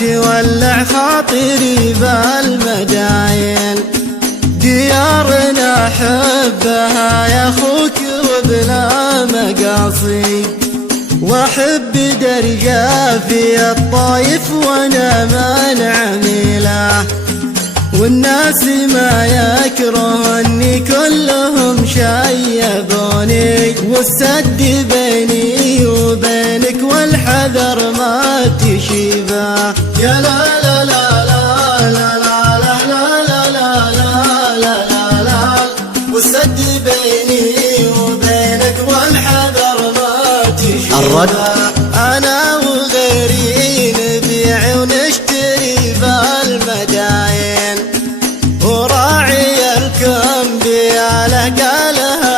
تولع خاطري بالمداين، ديارنا حبها يا اخوك وبلا مقاصي، واحب درجة في الطايف وانا من عميله، والناس ما يكرهني كلهم شيبوني، والسد بيني وبينك والحذر ما تشيبه. يا لا لا لا لا لا لا لا لا لا لا لا لا، والسد بيني وبينك والحذر ما تشيبه. انا وغيري نبيع ونشتري بالمداين، وراعي الكمبيالة قالها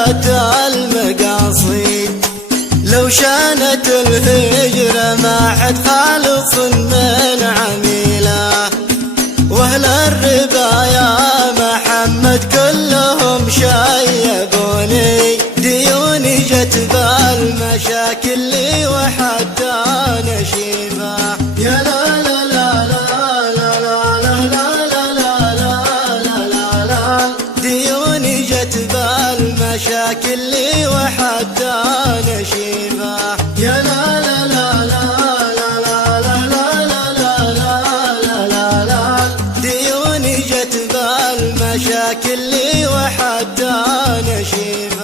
المقاصيد، لو شانت الهجرة ما حد خالص من عميله، واهل الربا يا محمد كلهم شيبوني، ديوني جت بالمشاكل لي وحتى نشيبه. يا لا لا لا لا لا لا لا لا، ديوني جت بالمشاكل لي وحتى نشيبه. يا لا لا لا لا لا لا لا لا لا لا، ديوني جت بالمشاكل لي وحتى نشيبه.